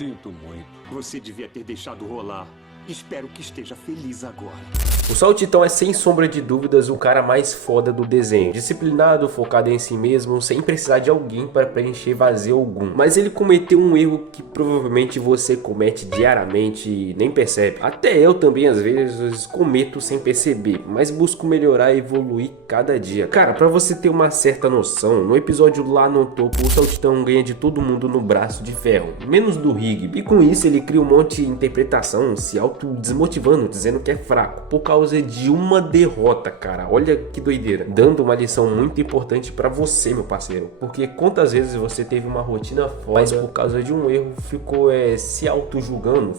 Sinto muito. Você devia ter deixado rolar. Espero que esteja feliz agora. O Saltitão é sem sombra de dúvidas o cara mais foda do desenho. Disciplinado, focado em si mesmo, sem precisar de alguém para preencher vazio algum. Mas ele cometeu um erro que provavelmente você comete diariamente e nem percebe. Até eu também às vezes cometo sem perceber, mas busco melhorar e evoluir cada dia. Cara, pra você ter uma certa noção, no episódio lá no topo, o Saltitão ganha de todo mundo no braço de ferro, menos do Higby. E com isso ele cria um monte de interpretação, se auto-desmotivando, dizendo que é fraco, por causa de uma derrota, cara. Olha que doideira. Dando uma lição muito importante pra você, meu parceiro. Porque quantas vezes você teve uma rotina foda, mas por causa de um erro ficou se auto-julgando,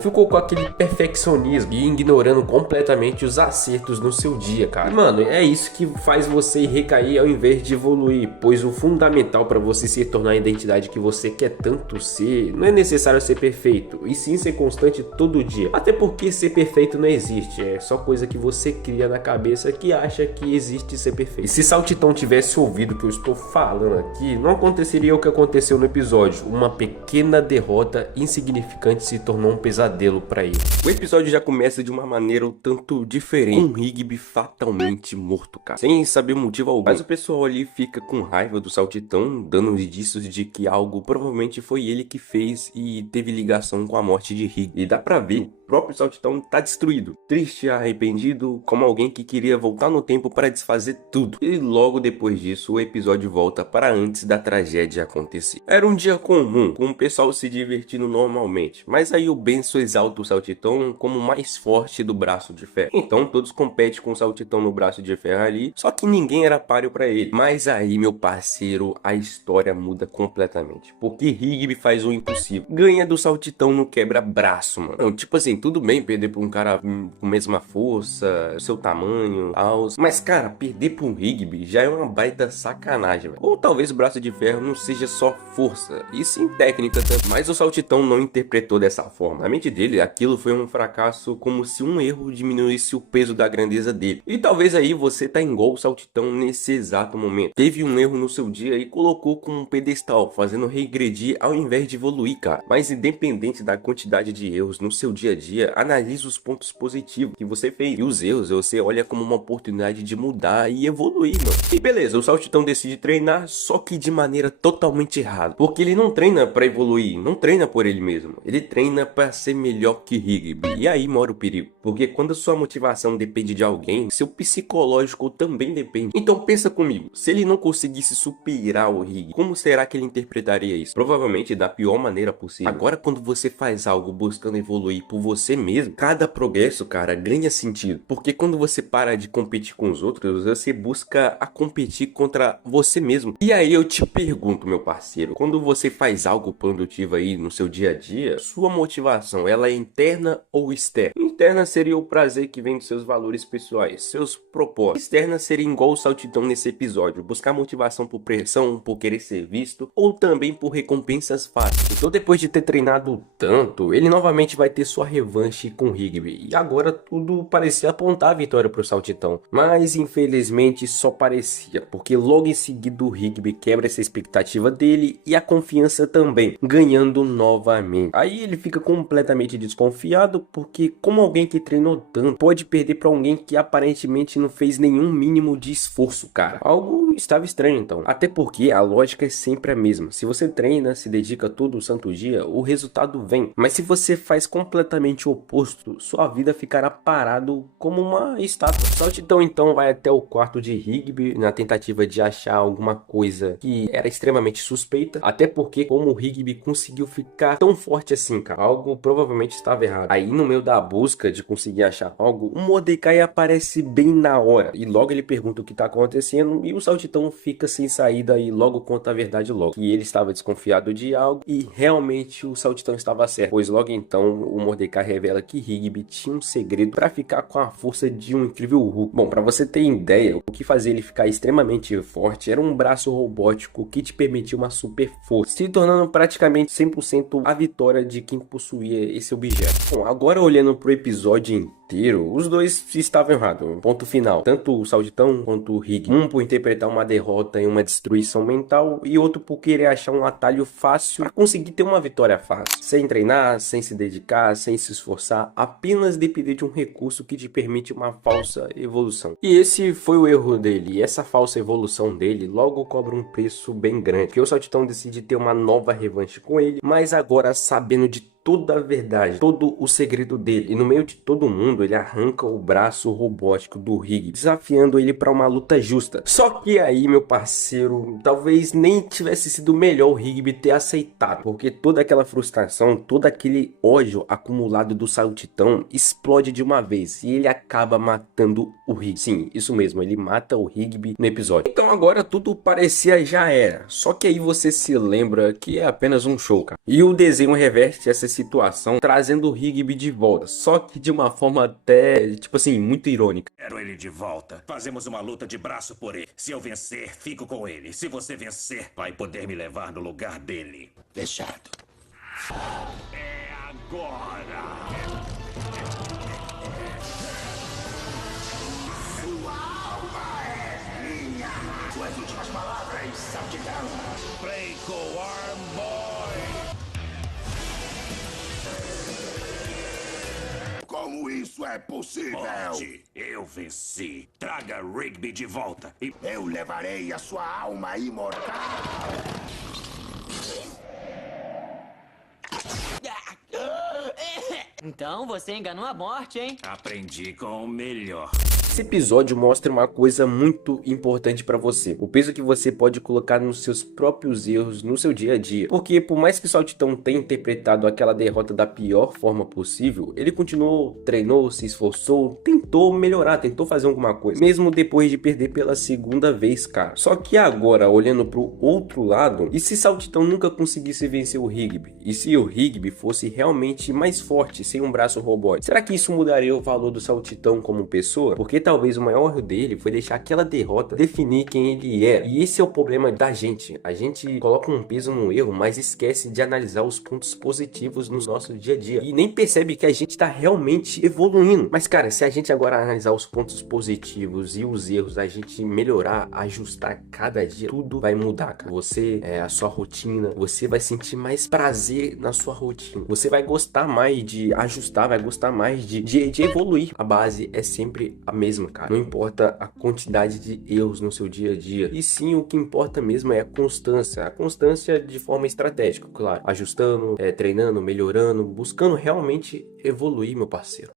ficou com aquele perfeccionismo e ignorando completamente os acertos no seu dia, cara. E, mano, é isso que faz você recair ao invés de evoluir, pois o fundamental pra você se tornar a identidade que você quer tanto ser, não é necessário ser perfeito, e sim ser constante todo dia. Até porque ser perfeito não existe, é só coisa que você cria na cabeça que acha que existe ser perfeito. E se Saltitão tivesse ouvido o que eu estou falando aqui, não aconteceria o que aconteceu no episódio. Uma pequena derrota insignificante se tornou um pesadelo para ele. O episódio já começa de uma maneira um tanto diferente, com Higby fatalmente morto, cara, sem saber motivo algum. Mas o pessoal ali fica com raiva do Saltitão, dando indícios de que algo provavelmente foi ele que fez e teve ligação com a morte de Higby. E dá pra ver, o próprio Saltitão tá destruído, triste, arrependido, como alguém que queria voltar no tempo para desfazer tudo. E logo depois disso, o episódio volta para antes da tragédia acontecer. Era um dia comum, com o pessoal se divertindo normalmente, mas aí o Benço exalta o Saltitão como o mais forte do braço de ferro. Então todos competem com o Saltitão no braço de ferro ali, só que ninguém era páreo para ele. Mas aí, meu parceiro, a história muda completamente, porque Higby faz o impossível, ganha do Saltitão no quebra-braço, mano. Não, tipo assim, tudo bem perder pra um cara com mesma força, seu tamanho, tal, mas cara, perder pra um Higby já é uma baita sacanagem, velho. Ou talvez o braço de ferro não seja só força, e sim técnica também. Mas o Saltitão não interpretou dessa forma. Na mente dele, aquilo foi um fracasso, como se um erro diminuísse o peso da grandeza dele. E talvez aí você tá igual o Saltitão nesse exato momento. Teve um erro no seu dia e colocou como um pedestal, fazendo regredir ao invés de evoluir, cara. Mas independente da quantidade de erros no seu dia a dia, analise os pontos positivos que você fez. E os erros você olha como uma oportunidade de mudar e evoluir, mano. E beleza, o Saltitão decide treinar, só que de maneira totalmente errada. Porque ele não treina pra evoluir, não treina por ele mesmo. Ele treina pra ser melhor que Higby. E aí mora o perigo. Porque quando a sua motivação depende de alguém, seu psicológico também depende. Então pensa comigo, se ele não conseguisse superar o Higby, como será que ele interpretaria isso? Provavelmente da pior maneira possível. Agora, quando você faz algo buscando evoluir por você mesmo, cada progresso, cara, ganha sentido. Porque quando você para de competir com os outros, você busca a competir contra você mesmo. E aí eu te pergunto, meu parceiro, quando você faz algo produtivo aí no seu dia a dia, sua motivação, ela é interna ou externa? Interna seria o prazer que vem dos seus valores pessoais, seus propósitos. Externa seria igual o Saltitão nesse episódio, buscar motivação por pressão, por querer ser visto, ou também por recompensas fáceis. Então depois de ter treinado tanto, ele novamente vai ter sua revanche com Higby. E agora tudo parecia apontar a vitória pro Saltitão. Mas infelizmente só parecia, porque logo em seguida o Higby quebra essa expectativa dele e a confiança também, ganhando novamente. Aí ele fica completamente desconfiado, porque como alguém que treinou tanto pode perder para alguém que aparentemente não fez nenhum mínimo de esforço, cara? Algo estava estranho então. Até porque a lógica é sempre a mesma. Se você treina, se dedica todo o santo dia, o resultado vem. Mas se você faz completamente o oposto, sua vida ficará parado como uma estátua. Saltitão então vai até o quarto de Higby na tentativa de achar alguma coisa que era extremamente suspeita. Até porque como o Higby conseguiu ficar tão forte assim, cara, algo provavelmente estava errado. Aí no meio da busca de conseguir achar algo, o Mordecai aparece bem na hora. E logo ele pergunta o que tá acontecendo e o Saltitão fica sem saída e logo conta a verdade logo. Que ele estava desconfiado de algo e realmente o Saltitão estava certo. Pois logo então o Mordecai revela que Higby tinha um segredo para ficar com a força de um incrível Hulk. Bom, para você ter ideia, o que fazia ele ficar extremamente forte era um braço robótico que te permitia uma super força, se tornando praticamente 100% a vitória de quem possuía esse objeto. Bom, agora olhando pro episódio roteiro, os dois estavam errados. Ponto final. Tanto o Saltitão quanto o Rig. Um por interpretar uma derrota e uma destruição mental, e outro por querer achar um atalho fácil para conseguir ter uma vitória fácil. Sem treinar, sem se dedicar, sem se esforçar, apenas depender de um recurso que te permite uma falsa evolução. E esse foi o erro dele. E essa falsa evolução dele logo cobra um preço bem grande. Porque o Saltitão decide ter uma nova revanche com ele, mas agora sabendo de toda a verdade, todo o segredo dele. E no meio de todo mundo, ele arranca o braço robótico do Rig, desafiando ele para uma luta justa. Só que aí, meu parceiro, talvez nem tivesse sido melhor o Rigby ter aceitado, porque toda aquela frustração, todo aquele ódio acumulado do Saltitão explode de uma vez e ele acaba matando o Rig. Sim, isso mesmo, ele mata o Rigby no episódio. Então agora tudo parecia já era. Só que aí você se lembra que é apenas um show, cara. E o desenho reverte essa situação, trazendo o Rigby de volta, só que de uma forma até, tipo assim, muito irônica. Quero ele de volta. Fazemos uma luta de braço por ele. Se eu vencer, fico com ele. Se você vencer, vai poder me levar no lugar dele. Fechado. É agora! Sua alma é minha. Suas últimas palavras, Saltitão. Breako Arm Boy! Como isso é possível? Pode. Eu venci. Traga Rigby de volta e Eu levarei a sua alma imortal. Então você enganou a morte, hein? aprendi com o melhor. Esse episódio mostra uma coisa muito importante pra você: o peso que você pode colocar nos seus próprios erros no seu dia a dia. Porque por mais que o Saltitão tenha interpretado aquela derrota da pior forma possível, ele continuou, treinou, se esforçou, tentou melhorar, tentou fazer alguma coisa, mesmo depois de perder pela segunda vez, cara. Só que agora, olhando pro outro lado, e se Saltitão nunca conseguisse vencer o Rigby? E se o Rigby fosse realmente mais forte, sem um braço robótico? Será que isso mudaria o valor do Saltitão como pessoa? Porque talvez o maior erro dele foi deixar aquela derrota definir quem ele é. E esse é o problema da gente. A gente coloca um peso no erro, mas esquece de analisar os pontos positivos no nosso dia a dia. E nem percebe que a gente tá realmente evoluindo. Mas cara, se a gente agora analisar os pontos positivos e os erros, a gente melhorar, ajustar cada dia, tudo vai mudar, cara. Você, a sua rotina, você vai sentir mais prazer na sua rotina. Você vai gostar mais de ajustar, vai gostar mais de evoluir. A base é sempre a mesma, cara. Não importa a quantidade de erros no seu dia a dia. E sim, o que importa mesmo é a constância. A constância de forma estratégica, claro. Ajustando, treinando, melhorando, buscando realmente evoluir, meu parceiro.